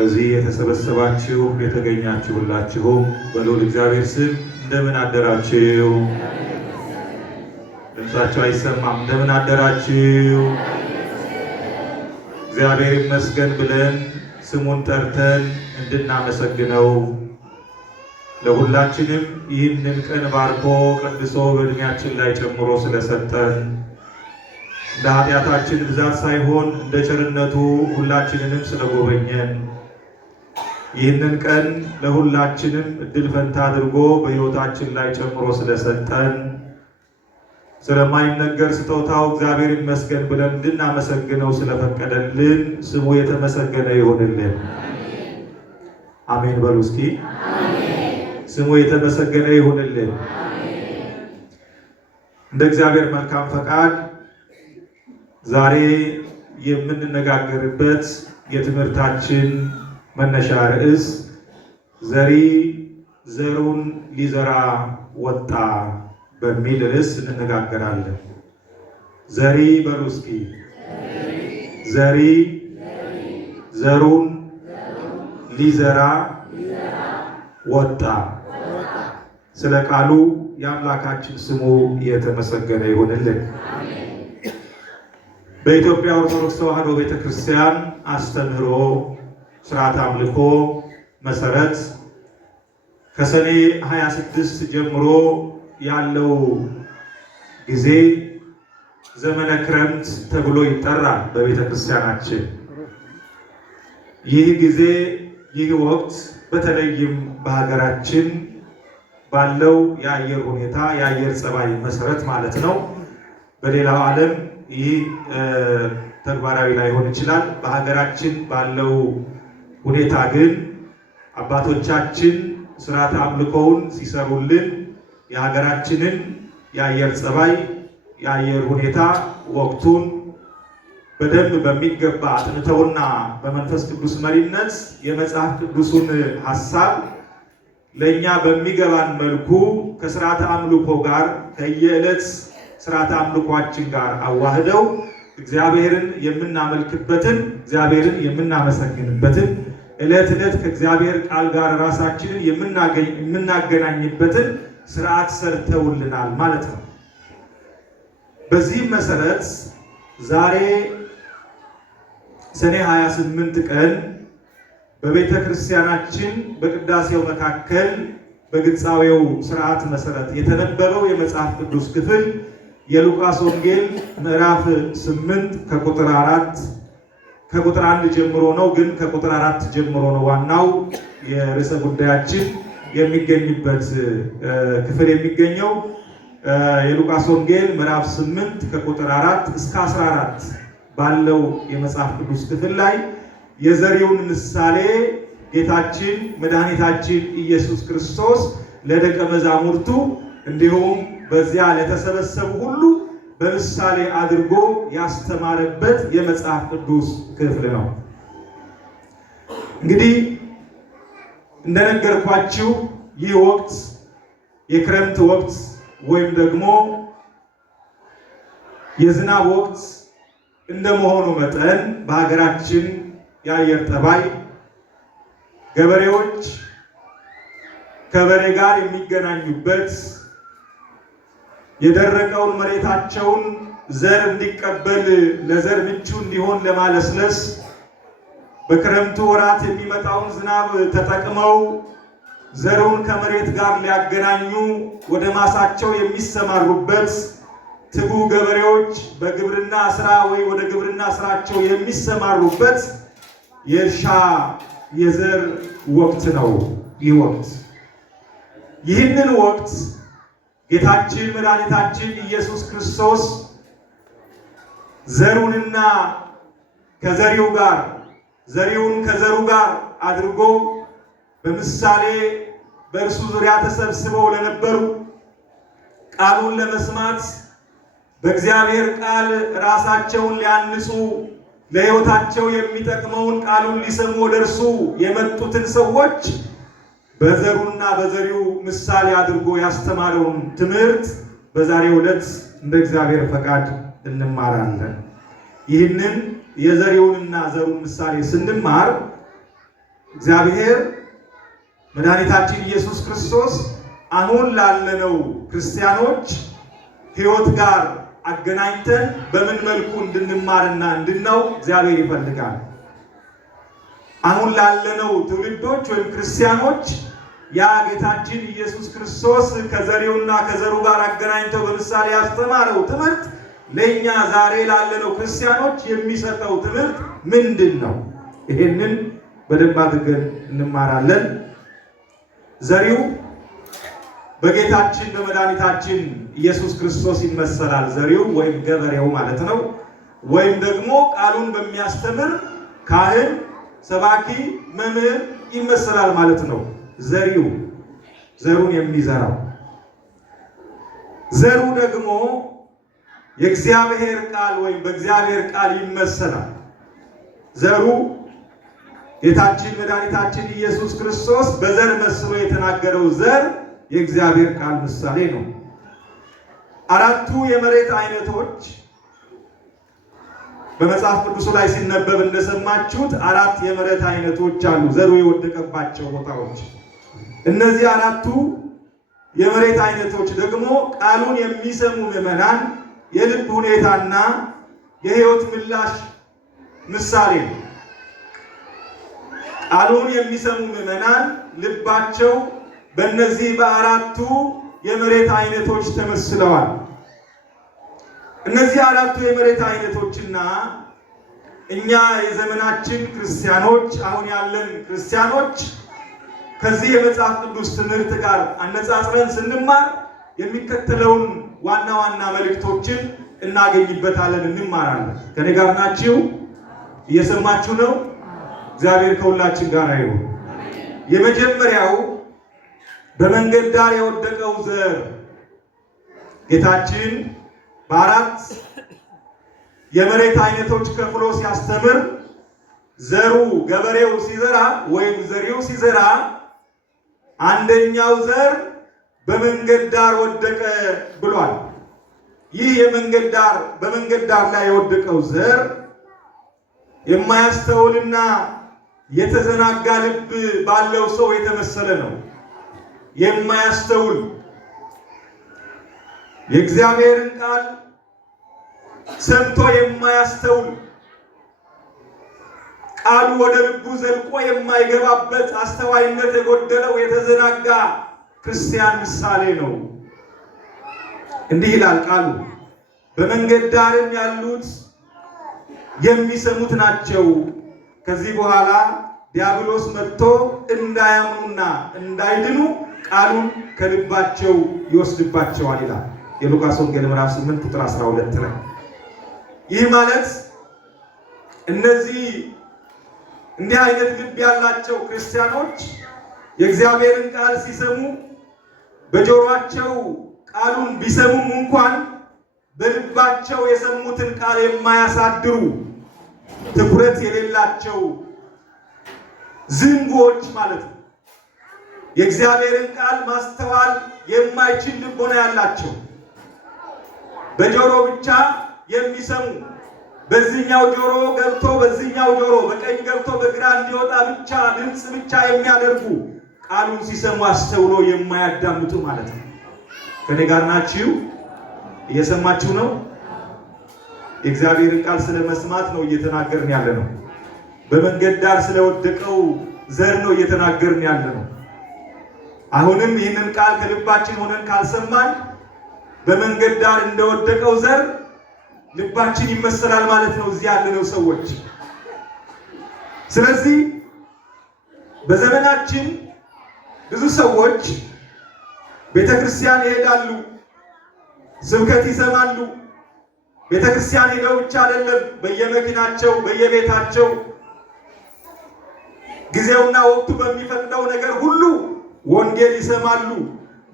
በዚህ የተሰበሰባችሁ የተገኛችሁ ሁላችሁ በልዑል እግዚአብሔር ስም እንደምን አደራችሁ? ድምፃችሁ አይሰማም። እንደምን አደራችሁ? እግዚአብሔር ይመስገን ብለን ስሙን ጠርተን እንድናመሰግነው ለሁላችንም ይህንን ቀን ባርኮ ቀድሶ በእድሜያችን ላይ ጨምሮ ስለሰጠን እንደ ኃጢአታችን ብዛት ሳይሆን እንደ ቸርነቱ ሁላችንንም ስለጎበኘን ይህንን ቀን ለሁላችንም እድል ፈንታ አድርጎ በሕይወታችን ላይ ጨምሮ ስለሰጠን ስለማይነገር ስጦታው እግዚአብሔር ይመስገን ብለን እንድናመሰግነው ስለፈቀደልን ስሙ የተመሰገነ ይሁንልን። አሜን በሉ እስኪ። ስሙ የተመሰገነ ይሁንልን። እንደ እግዚአብሔር መልካም ፈቃድ ዛሬ የምንነጋገርበት የትምህርታችን መነሻ ርዕስ ዘሪ ዘሩን ሊዘራ ወጣ በሚል ርዕስ እንነጋገራለን። ዘሪ በሉ እስኪ። ዘሪ ዘሩን ሊዘራ ወጣ። ስለ ቃሉ የአምላካችን ስሙ የተመሰገነ ይሁንልን። በኢትዮጵያ ኦርቶዶክስ ተዋሕዶ ቤተክርስቲያን አስተምህሮ ስርዓት አምልኮ መሰረት ከሰኔ 26 ጀምሮ ያለው ጊዜ ዘመነ ክረምት ተብሎ ይጠራል በቤተክርስቲያናችን። ይህ ጊዜ ይህ ወቅት በተለይም በሀገራችን ባለው የአየር ሁኔታ የአየር ጸባይ መሰረት ማለት ነው። በሌላው ዓለም ይህ ተግባራዊ ላይሆን ይችላል። በሀገራችን ባለው ሁኔታ ግን አባቶቻችን ስርዓተ አምልኮውን ሲሰሩልን የሀገራችንን የአየር ጸባይ የአየር ሁኔታ ወቅቱን በደንብ በሚገባ አጥንተውና በመንፈስ ቅዱስ መሪነት የመጽሐፍ ቅዱሱን ሐሳብ ለኛ በሚገባን መልኩ ከስርዓተ አምልኮ ጋር ከየዕለት ስርዓተ አምልኳችን ጋር አዋህደው እግዚአብሔርን የምናመልክበትን እግዚአብሔርን የምናመሰግንበትን ዕለት ዕለት ከእግዚአብሔር ቃል ጋር ራሳችንን የምናገናኝበትን ስርዓት ሰርተውልናል ማለት ነው። በዚህም መሰረት ዛሬ ሰኔ 28 ቀን በቤተ ክርስቲያናችን በቅዳሴው መካከል በግጻዌው ስርዓት መሰረት የተነበበው የመጽሐፍ ቅዱስ ክፍል የሉቃስ ወንጌል ምዕራፍ 8 ከቁጥር 1 ጀምሮ ነው። ግን ከቁጥር 4 ጀምሮ ነው ዋናው የርዕሰ ጉዳያችን የሚገኝበት ክፍል የሚገኘው። የሉቃስ ወንጌል ምዕራፍ 8 ከቁጥር 4 እስከ 14 ባለው የመጽሐፍ ቅዱስ ክፍል ላይ የዘሪውን ምሳሌ ጌታችን መድኃኒታችን ኢየሱስ ክርስቶስ ለደቀ መዛሙርቱ እንዲሁም በዚያ ለተሰበሰቡ ሁሉ በምሳሌ አድርጎ ያስተማረበት የመጽሐፍ ቅዱስ ክፍል ነው። እንግዲህ እንደነገርኳችሁ ይህ ወቅት የክረምት ወቅት ወይም ደግሞ የዝናብ ወቅት እንደመሆኑ መጠን በሀገራችን የአየር ጠባይ ገበሬዎች ከበሬ ጋር የሚገናኙበት የደረቀውን መሬታቸውን ዘር እንዲቀበል ለዘር ምቹ እንዲሆን ለማለስለስ በክረምቱ ወራት የሚመጣውን ዝናብ ተጠቅመው ዘሩን ከመሬት ጋር ሊያገናኙ ወደ ማሳቸው የሚሰማሩበት ትጉ ገበሬዎች በግብርና ስራ ወይ ወደ ግብርና ስራቸው የሚሰማሩበት የእርሻ የዘር ወቅት ነው። ይህ ወቅት ይህንን ወቅት ጌታችን መድኃኒታችን ኢየሱስ ክርስቶስ ዘሩንና ከዘሪው ጋር ዘሪውን ከዘሩ ጋር አድርጎ በምሳሌ በእርሱ ዙሪያ ተሰብስበው ለነበሩ ቃሉን ለመስማት በእግዚአብሔር ቃል ራሳቸውን ሊያንጹ ለሕይወታቸው የሚጠቅመውን ቃሉን ሊሰሙ ወደ እርሱ የመጡትን ሰዎች በዘሩና በዘሪው ምሳሌ አድርጎ ያስተማረውን ትምህርት በዛሬው ዕለት እንደ እግዚአብሔር ፈቃድ እንማራለን። ይህንን የዘሪውንና ዘሩን ምሳሌ ስንማር እግዚአብሔር መድኃኒታችን ኢየሱስ ክርስቶስ አሁን ላለነው ክርስቲያኖች ሕይወት ጋር አገናኝተን በምን መልኩ እንድንማርና እንድናውቅ እግዚአብሔር ይፈልጋል። አሁን ላለነው ትውልዶች ወይም ክርስቲያኖች ያ ጌታችን ኢየሱስ ክርስቶስ ከዘሪውና ከዘሩ ጋር አገናኝተው በምሳሌ ያስተማረው ትምህርት ለኛ ዛሬ ላለነው ክርስቲያኖች የሚሰጠው ትምህርት ምንድን ነው? ይሄንን በደንብ አድርገን እንማራለን። ዘሪው በጌታችን በመድኃኒታችን ኢየሱስ ክርስቶስ ይመሰላል። ዘሪው ወይም ገበሬው ማለት ነው። ወይም ደግሞ ቃሉን በሚያስተምር ካህን፣ ሰባኪ፣ መምህር ይመሰላል ማለት ነው። ዘሪው ዘሩን የሚዘራው፣ ዘሩ ደግሞ የእግዚአብሔር ቃል ወይም በእግዚአብሔር ቃል ይመሰላል። ዘሩ ጌታችን መድኃኒታችን ኢየሱስ ክርስቶስ በዘር መስሎ የተናገረው ዘር የእግዚአብሔር ቃል ምሳሌ ነው። አራቱ የመሬት አይነቶች በመጽሐፍ ቅዱስ ላይ ሲነበብ እንደሰማችሁት አራት የመሬት አይነቶች አሉ፣ ዘሩ የወደቀባቸው ቦታዎች። እነዚህ አራቱ የመሬት አይነቶች ደግሞ ቃሉን የሚሰሙ ምዕመናን የልብ ሁኔታና የሕይወት ምላሽ ምሳሌ ነው። ቃሉን የሚሰሙ ምዕመናን ልባቸው በእነዚህ በአራቱ የመሬት አይነቶች ተመስለዋል። እነዚህ አራቱ የመሬት አይነቶችና እኛ የዘመናችን ክርስቲያኖች አሁን ያለን ክርስቲያኖች ከዚህ የመጽሐፍ ቅዱስ ትምህርት ጋር አነጻጽረን ስንማር የሚከተለውን ዋና ዋና መልእክቶችን እናገኝበታለን፣ እንማራለን። ከኔ ጋር ናችሁ? እየሰማችሁ ነው? እግዚአብሔር ከሁላችን ጋር ይሁን። የመጀመሪያው በመንገድ ዳር የወደቀው ዘር። ጌታችን በአራት የመሬት አይነቶች ከፍሎ ሲያስተምር ዘሩ ገበሬው ሲዘራ ወይም ዘሪው ሲዘራ አንደኛው ዘር በመንገድ ዳር ወደቀ ብሏል። ይህ በመንገድ ዳር ላይ የወደቀው ዘር የማያስተውልና የተዘናጋ ልብ ባለው ሰው የተመሰለ ነው። የማያስተውል የእግዚአብሔርን ቃል ሰምቶ የማያስተውል ቃሉ ወደ ልቡ ዘልቆ የማይገባበት አስተዋይነት የጎደለው የተዘናጋ ክርስቲያን ምሳሌ ነው። እንዲህ ይላል ቃሉ፣ በመንገድ ዳርም ያሉት የሚሰሙት ናቸው፣ ከዚህ በኋላ ዲያብሎስ መጥቶ እንዳያምኑና እንዳይድኑ ቃሉን ከልባቸው ይወስድባቸዋል ይላል የሉቃስ ወንጌል ምዕራፍ 8 ቁጥር 12 ላይ። ይህ ማለት እንዲህ አይነት ልብ ያላቸው ክርስቲያኖች የእግዚአብሔርን ቃል ሲሰሙ በጆሮአቸው ቃሉን ቢሰሙም እንኳን በልባቸው የሰሙትን ቃል የማያሳድሩ ትኩረት የሌላቸው ዝንጎች ማለት ነው። የእግዚአብሔርን ቃል ማስተዋል የማይችል ልቦና ያላቸው በጆሮ ብቻ የሚሰሙ በዚህኛው ጆሮ ገብቶ በዚህኛው ጆሮ በቀኝ ገብቶ በግራ እንዲወጣ ብቻ ድምፅ ብቻ የሚያደርጉ ቃሉን ሲሰሙ አስተውሎ የማያዳምጡ ማለት ነው። ከኔ ጋር ናችሁ? እየሰማችሁ ነው? የእግዚአብሔርን ቃል ስለ መስማት ነው እየተናገርን ያለ ነው። በመንገድ ዳር ስለወደቀው ዘር ነው እየተናገርን ያለ ነው። አሁንም ይህንን ቃል ከልባችን ሆነን ካልሰማን በመንገድ ዳር እንደወደቀው ዘር ልባችን ይመሰላል ማለት ነው እዚህ ያለነው ሰዎች። ስለዚህ በዘመናችን ብዙ ሰዎች ቤተክርስቲያን ይሄዳሉ፣ ስብከት ይሰማሉ። ቤተክርስቲያን ሄደው ብቻ አይደለም፣ በየመኪናቸው በየቤታቸው ጊዜውና ወቅቱ በሚፈቅደው ነገር ሁሉ ወንጌል ይሰማሉ።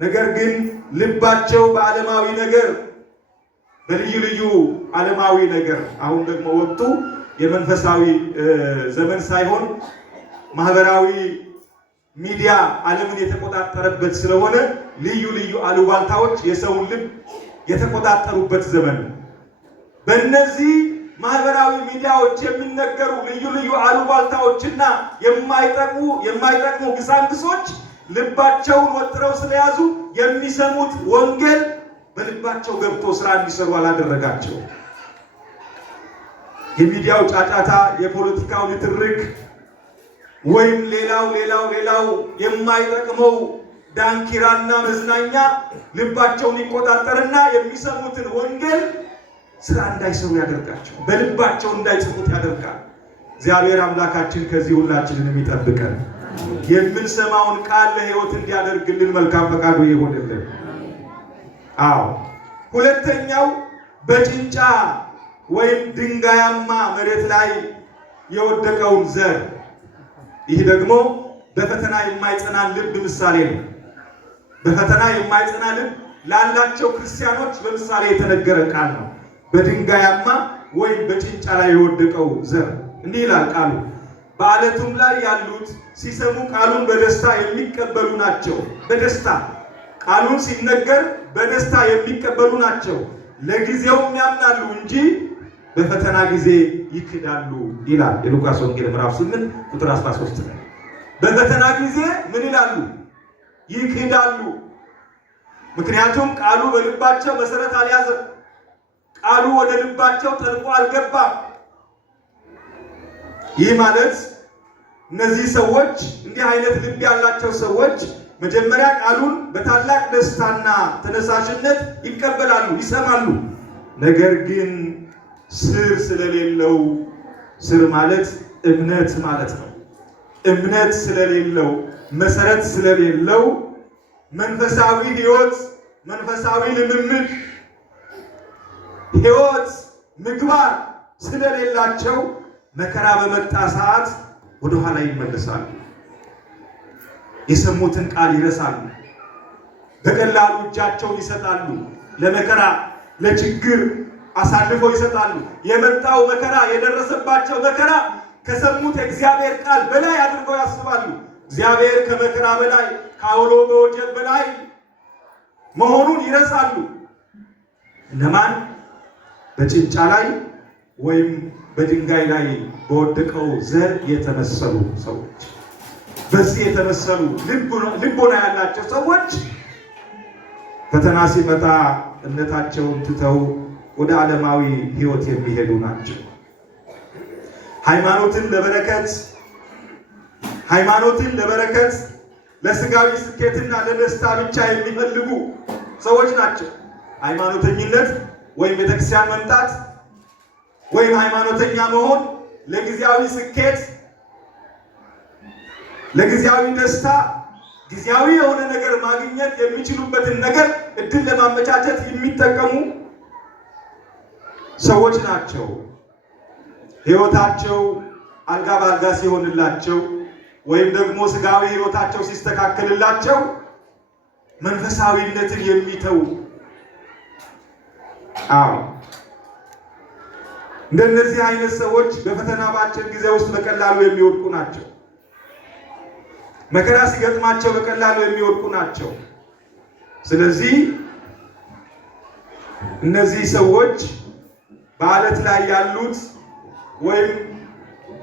ነገር ግን ልባቸው በዓለማዊ ነገር በልዩ ልዩ ዓለማዊ ነገር አሁን ደግሞ ወቅቱ የመንፈሳዊ ዘመን ሳይሆን ማህበራዊ ሚዲያ ዓለምን የተቆጣጠረበት ስለሆነ ልዩ ልዩ አሉባልታዎች የሰውን ልብ የተቆጣጠሩበት ዘመን ነው። በእነዚህ ማህበራዊ ሚዲያዎች የሚነገሩ ልዩ ልዩ አሉባልታዎችና የማይጠቅሙ ግሳንግሶች ልባቸውን ወጥረው ስለያዙ የሚሰሙት ወንጌል በልባቸው ገብቶ ስራ እንዲሰሩ አላደረጋቸው። የሚዲያው ጫጫታ፣ የፖለቲካው ንትርክ ወይም ሌላው የማይጠቅመው ዳንኪራና መዝናኛ ልባቸውን ይቆጣጠርና የሚሰሙትን ወንጌል ስራ እንዳይሰሩ ያደርጋቸው፣ በልባቸው እንዳይጽፉት ያደርጋል። እግዚአብሔር አምላካችን ከዚህ ሁላችንን ይጠብቀን። የምንሰማውን ቃል ለሕይወት እንዲያደርግልን መልካም ፈቃዱ ይሁንልን። ሁለተኛው በጭንጫ ወይም ድንጋያማ መሬት ላይ የወደቀውን ዘር። ይህ ደግሞ በፈተና የማይጸና ልብ ምሳሌ ነው። በፈተና የማይጸና ልብ ላላቸው ክርስቲያኖች በምሳሌ የተነገረ ቃል ነው። በድንጋያማ ወይም በጭንጫ ላይ የወደቀው ዘር እንዲህ ይላል ቃሉ። በዓለቱም ላይ ያሉት ሲሰሙ ቃሉን በደስታ የሚቀበሉ ናቸው። በደስታ ቃሉን ሲነገር በደስታ የሚቀበሉ ናቸው። ለጊዜውም ያምናሉ እንጂ በፈተና ጊዜ ይክዳሉ ይላል የሉቃስ ወንጌል ምዕራፍ 8 ቁጥር 13 ላይ። በፈተና ጊዜ ምን ይላሉ? ይክዳሉ። ምክንያቱም ቃሉ በልባቸው መሰረት አልያዘም። ቃሉ ወደ ልባቸው ጠልቆ አልገባም። ይህ ማለት እነዚህ ሰዎች እንዲህ አይነት ልብ ያላቸው ሰዎች መጀመሪያ ቃሉን በታላቅ ደስታና ተነሳሽነት ይቀበላሉ፣ ይሰማሉ። ነገር ግን ስር ስለሌለው፣ ስር ማለት እምነት ማለት ነው። እምነት ስለሌለው፣ መሰረት ስለሌለው፣ መንፈሳዊ ሕይወት፣ መንፈሳዊ ልምምድ፣ ሕይወት፣ ምግባር ስለሌላቸው መከራ በመጣ ሰዓት ወደ ኋላ ይመለሳሉ። የሰሙትን ቃል ይረሳሉ። በቀላሉ እጃቸውን ይሰጣሉ። ለመከራ ለችግር አሳልፈው ይሰጣሉ። የመጣው መከራ፣ የደረሰባቸው መከራ ከሰሙት የእግዚአብሔር ቃል በላይ አድርገው ያስባሉ። እግዚአብሔር ከመከራ በላይ ከአውሎ በወጀብ በላይ መሆኑን ይረሳሉ። እነማን? በጭንጫ ላይ ወይም በድንጋይ ላይ በወደቀው ዘር የተመሰሉ ሰዎች። በዚህ የተመሰሉ ልቦና ያላቸው ሰዎች ፈተና ሲመጣ እምነታቸውን ትተው ወደ ዓለማዊ ሕይወት የሚሄዱ ናቸው። ሃይማኖትን ለበረከት ለስጋዊ ስኬትና ለደስታ ብቻ የሚፈልጉ ሰዎች ናቸው። ሃይማኖተኝነት ወይም ቤተክርስቲያን መምጣት ወይም ሃይማኖተኛ መሆን ለጊዜያዊ ስኬት፣ ለጊዜያዊ ደስታ፣ ጊዜያዊ የሆነ ነገር ማግኘት የሚችሉበትን ነገር እድል ለማመቻቸት የሚጠቀሙ ሰዎች ናቸው። ሕይወታቸው አልጋ በአልጋ ሲሆንላቸው ወይም ደግሞ ስጋዊ ሕይወታቸው ሲስተካከልላቸው መንፈሳዊነትን የሚተው እንደነዚህ አይነት ሰዎች በፈተና በአጭር ጊዜ ውስጥ በቀላሉ የሚወድቁ ናቸው። መከራ ሲገጥማቸው በቀላሉ የሚወድቁ ናቸው። ስለዚህ እነዚህ ሰዎች በዓለት ላይ ያሉት ወይም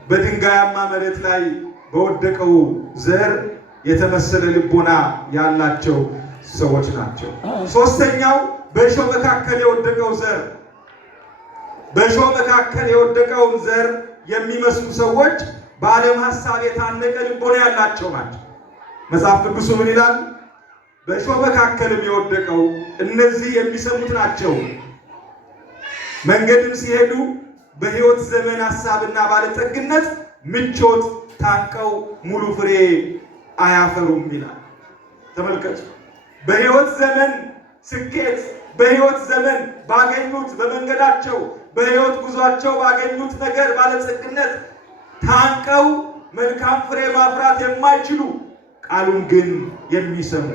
በድንጋያማ መሬት ላይ በወደቀው ዘር የተመሰለ ልቦና ያላቸው ሰዎች ናቸው። ሶስተኛው በእሾህ መካከል የወደቀው ዘር። በእሾህ መካከል የወደቀውን ዘር የሚመስሉ ሰዎች በዓለም ሐሳብ የታነቀ ልቦና ያላቸው ናቸው። መጽሐፍ ቅዱሱ ምን ይላል? በእሾህ መካከልም የወደቀው እነዚህ የሚሰሙት ናቸው። መንገድም ሲሄዱ በሕይወት ዘመን ሐሳብና ባለጠግነት ምቾት ታንቀው ሙሉ ፍሬ አያፈሩም ይላል። ተመልከቱ። በሕይወት ዘመን ስኬት፣ በሕይወት ዘመን ባገኙት በመንገዳቸው በሕይወት ጉዟቸው ባገኙት ነገር ባለጸግነት ታንቀው መልካም ፍሬ ማፍራት የማይችሉ ቃሉን ግን የሚሰሙ፣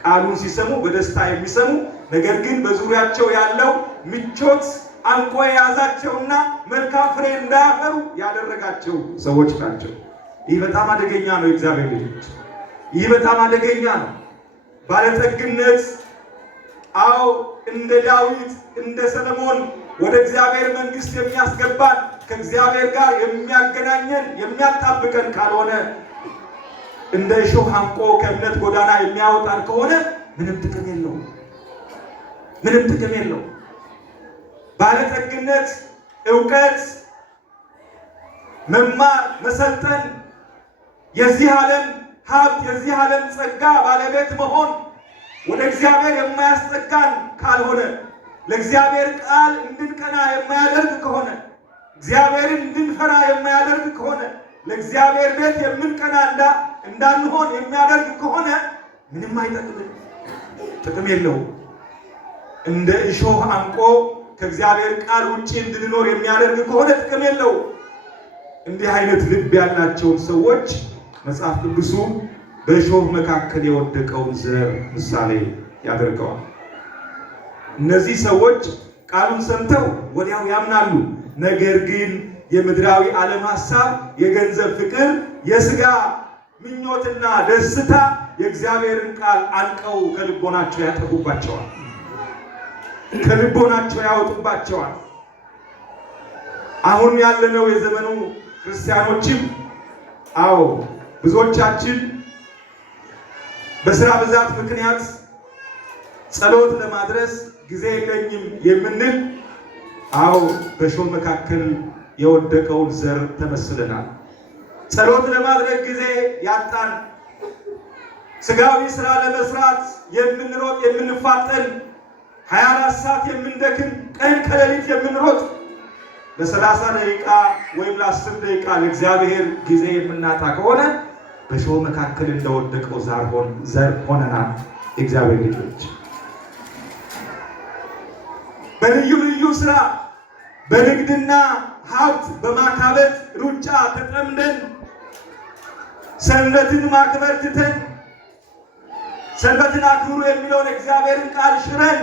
ቃሉን ሲሰሙ በደስታ የሚሰሙ ነገር ግን በዙሪያቸው ያለው ምቾት አንቆ የያዛቸውና መልካም ፍሬ እንዳያፈሩ ያደረጋቸው ሰዎች ናቸው። ይህ በጣም አደገኛ ነው። እግዚአብሔር ልጆች፣ ይህ በጣም አደገኛ ነው። ባለጠግነት፣ እንደ ዳዊት እንደ ሰለሞን ወደ እግዚአብሔር መንግስት የሚያስገባን ከእግዚአብሔር ጋር የሚያገናኘን የሚያጣብቀን ካልሆነ እንደ እሾህ አንቆ ከእምነት ጎዳና የሚያወጣን ከሆነ ምንም ጥቅም የለውም። ምንም ጥቅም የለውም። ባለጠግነት፣ ዕውቀት፣ መማር፣ መሰልጠን፣ የዚህ ዓለም ሀብት፣ የዚህ ዓለም ጸጋ ባለቤት መሆን ወደ እግዚአብሔር የማያስጠጋን ካልሆነ ለእግዚአብሔር ቃል እንድንቀና የማያደርግ ከሆነ እግዚአብሔርን እንድንፈራ የማያደርግ ከሆነ ለእግዚአብሔር ቤት የምንቀና እንዳንሆን የሚያደርግ ከሆነ ምንም አይጠቅምም፣ ጥቅም የለውም። እንደ እሾህ አንቆ ከእግዚአብሔር ቃል ውጪ እንድንኖር የሚያደርግ ከሆነ ጥቅም የለውም። እንዲህ አይነት ልብ ያላቸውን ሰዎች መጽሐፍ ቅዱሱ በእሾህ መካከል የወደቀውን ዘር ምሳሌ ያደርገዋል። እነዚህ ሰዎች ቃሉን ሰምተው ወዲያው ያምናሉ። ነገር ግን የምድራዊ ዓለም ሐሳብ፣ የገንዘብ ፍቅር፣ የሥጋ ምኞትና ደስታ የእግዚአብሔርን ቃል አንቀው ከልቦናቸው ያጠፉባቸዋል፣ ከልቦናቸው ያወጡባቸዋል። አሁን ያለነው የዘመኑ ክርስቲያኖችም አዎ ብዙዎቻችን በስራ ብዛት ምክንያት ጸሎት ለማድረስ ጊዜ የለኝም የምንል አዎ በእሾህ መካከል የወደቀውን ዘር ተመስለናል። ጸሎት ለማድረግ ጊዜ ያጣን፣ ስጋዊ ስራ ለመስራት የምንሮጥ የምንፋጠን፣ 24 ሰዓት የምንደክም፣ ቀን ከሌሊት የምንሮጥ ለ30 ደቂቃ ወይም ለ10 ደቂቃ ለእግዚአብሔር ጊዜ የምናጣ ከሆነ በእሾህ መካከል እንደወደቀው ዘር ሆነናል። የእግዚአብሔር ልጆች በልዩ ልዩ ስራ በንግድና ሀብት በማካበት ሩጫ ተጠምደን ሰንበትን ማክበር ትተን ሰንበትን አክብሩ የሚለውን እግዚአብሔርን ቃል ሽረን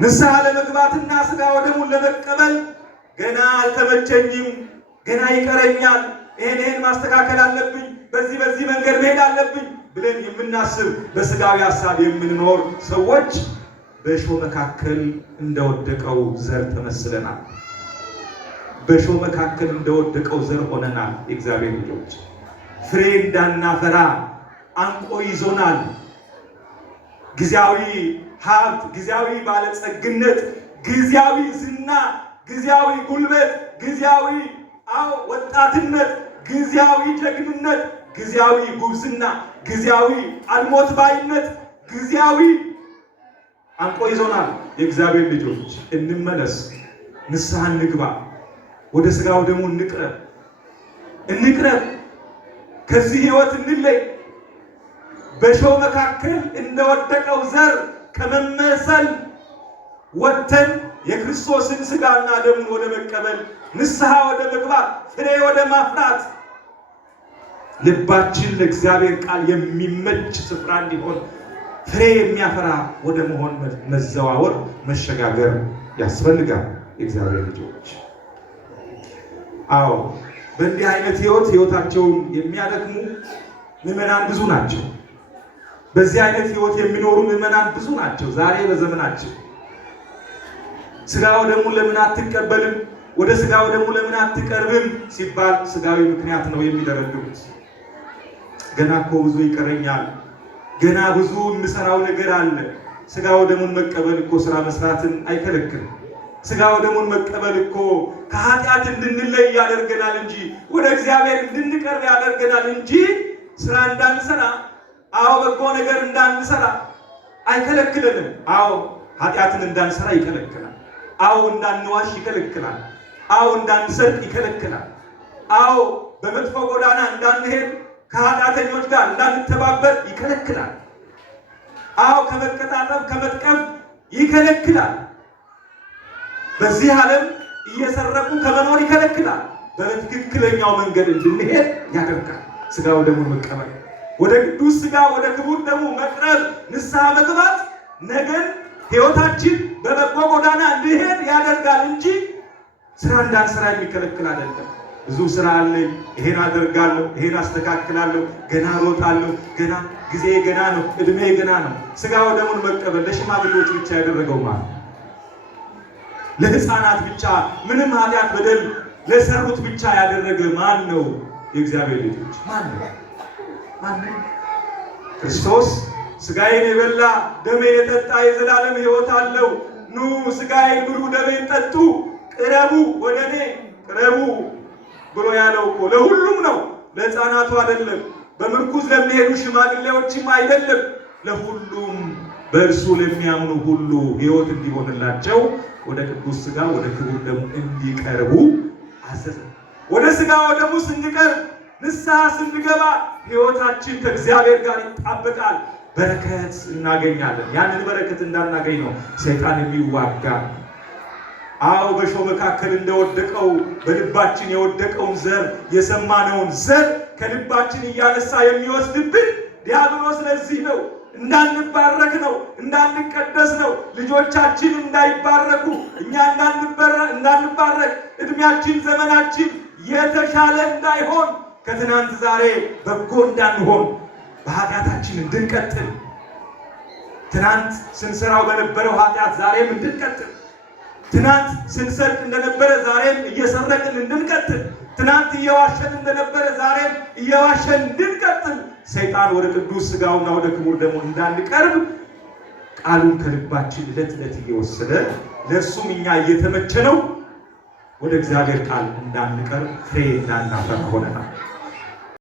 ንስሐ ለመግባትና ሥጋ ወደሙን ለመቀበል ገና አልተመቸኝም፣ ገና ይቀረኛል፣ ይሄን ማስተካከል አለብኝ፣ በዚህ መንገድ መሄድ አለብኝ ብለን የምናስብ በሥጋዊ ሐሳብ የምንኖር ሰዎች በእሾህ መካከል እንደወደቀው ዘር ተመስለናል። በእሾህ መካከል እንደወደቀው ዘር ሆነናል። የእግዚአብሔር ልጆች ፍሬ እንዳናፈራ አንቆ ይዞናል። ጊዜያዊ ሀብት፣ ጊዜያዊ ባለጸግነት፣ ጊዜያዊ ዝና፣ ጊዜያዊ ጉልበት፣ ጊዜያዊ ወጣትነት፣ ጊዜያዊ ጀግንነት፣ ጊዜያዊ ጉብዝና፣ ጊዜያዊ አልሞት ባይነት፣ ጊዜያዊ አንቆ ይዞናል። የእግዚአብሔር ልጆች እንመለስ፣ ንስሐ እንግባ፣ ወደ ሥጋው ደሙ እንቅረብ፣ ከዚህ ሕይወት እንለይ። በእሾህ መካከል እንደወደቀው ዘር ከመመሰል ወጥተን የክርስቶስን ሥጋና ደሙን ወደ መቀበል፣ ንስሐ ወደ መግባት፣ ፍሬ ወደ ማፍራት፣ ልባችን ለእግዚአብሔር ቃል የሚመች ስፍራ እንዲሆን ፍሬ የሚያፈራ ወደ መሆን መዘዋወር መሸጋገር ያስፈልጋል። የእግዚአብሔር ልጆች አዎ በእንዲህ አይነት ሕይወታቸውን የሚያደክሙ ምዕመናን ብዙ ናቸው። በዚህ አይነት ሕይወት የሚኖሩ ምዕመናን ብዙ ናቸው። ዛሬ በዘመናችን ሥጋ ወደሙን ለምን አትቀበልም፣ ወደ ሥጋ ወደሙ ለምን አትቀርብም ሲባል ሥጋዊ ምክንያት ነው የሚደረድሩት። ገና እኮ ብዙ ይቀረኛል፣ ገና ብዙ የምሰራው ነገር አለ። ሥጋ ወደሙን መቀበል እኮ ስራ መስራትን አይከለክልም። ሥጋ ወደሙን መቀበል እኮ ከኃጢአት እንድንለይ ያደርገናል እንጂ ወደ እግዚአብሔር እንድንቀርብ ያደርገናል እንጂ ስራ እንዳንሰራ፣ በጎ ነገር እንዳንሰራ አይከለክለንም። ኃጢአትን እንዳንሰራ ይከለክላል። እንዳንዋሽ ይከለክላል። እንዳንሰርቅ ይከለክላል። በመጥፎ ጎዳና እንዳንሄድ ከኃጢአተኞች ጋር እንዳንተባበር ይከለክላል። ከመቀጣጠብ ከመጥቀም ይከለክላል። በዚህ ዓለም እየሰረቁ ከመኖር ይከለክላል። በትክክለኛው መንገድ እንድንሄድ ያደርጋል። ሥጋ ወደሙን መቀበል፣ ወደ ቅዱስ ሥጋ ወደ ክቡር ደሙ መቅረብ፣ ንስሐ መግባት ነገን ሕይወታችን በበጎ ጎዳና እንዲሄድ ያደርጋል እንጂ ስራ እንዳንሰራ የሚከለክል አይደለም። ብዙ ስራ አለኝ፣ ይሄን አደርጋለሁ፣ ይሄን አስተካክላለሁ፣ ገና ሮጣለሁ፣ ገና ጊዜ ገና ነው፣ እድሜ ገና ነው። ስጋው ደሙን መቀበል ለሽማግሌዎች ብቻ ያደረገው ማለት ለሕፃናት ብቻ ምንም ኃጢአት በደል ለሰሩት ብቻ ያደረገ ማን ነው? የእግዚአብሔር ልጆች ማን ነው? ክርስቶስ ስጋዬን የበላ ደሜን የጠጣ የዘላለም ሕይወት አለው፣ ኑ ስጋዬን ብሉ ደሜን ጠጡ፣ ቅረቡ ወደ እኔ ቅረቡ ብሎ ያለው እኮ ለሁሉም ነው፣ ለሕፃናቱ አይደለም፣ በምርኩዝ ለሚሄዱ ሽማግሌዎችም አይደለም፣ ለሁሉም በእርሱ ለሚያምኑ ሁሉ ሕይወት እንዲሆንላቸው ወደ ቅዱስ ሥጋ ወደ ክቡር ደሙ እንዲቀርቡ አዘዘ። ወደ ሥጋ ወደ ደሙ ስንቀርብ ንስሐ ስንገባ ሕይወታችን ከእግዚአብሔር ጋር ይጣበቃል፣ በረከት እናገኛለን። ያንን በረከት እንዳናገኝ ነው ሰይጣን የሚዋጋ። አዎ በእሾህ መካከል እንደወደቀው በልባችን የወደቀውን ዘር የሰማነውን ዘር ከልባችን እያነሳ የሚወስድብን ዲያብሎስ ለዚህ ነው፣ እንዳንባረክ ነው፣ እንዳንቀደስ ነው፣ ልጆቻችን እንዳይባረኩ፣ እኛ እንዳንባረክ፣ እድሜያችን ዘመናችን የተሻለ እንዳይሆን፣ ከትናንት ዛሬ በጎ እንዳንሆን፣ በኃጢአታችን እንድንቀጥል፣ ትናንት ስንሰራው በነበረው ኃጢአት ዛሬም እንድንቀጥል፣ ትናንት ስንሰርቅ እንደነበረ ዛሬም እየሰረቅን እንድንቀጥል፣ ትናንት እየዋሸን እንደነበረ ዛሬም እየዋሸን እንድንቀጥል፣ ሰይጣን ወደ ቅዱስ ሥጋውና ወደ ክቡር ደሙ እንዳንቀርብ ቃሉን ከልባችን ዕለት ዕለት እየወሰደ ለእርሱም እኛ እየተመቸነው ወደ እግዚአብሔር ቃል እንዳንቀርብ ፍሬ እንዳናፈራ ሆነናል።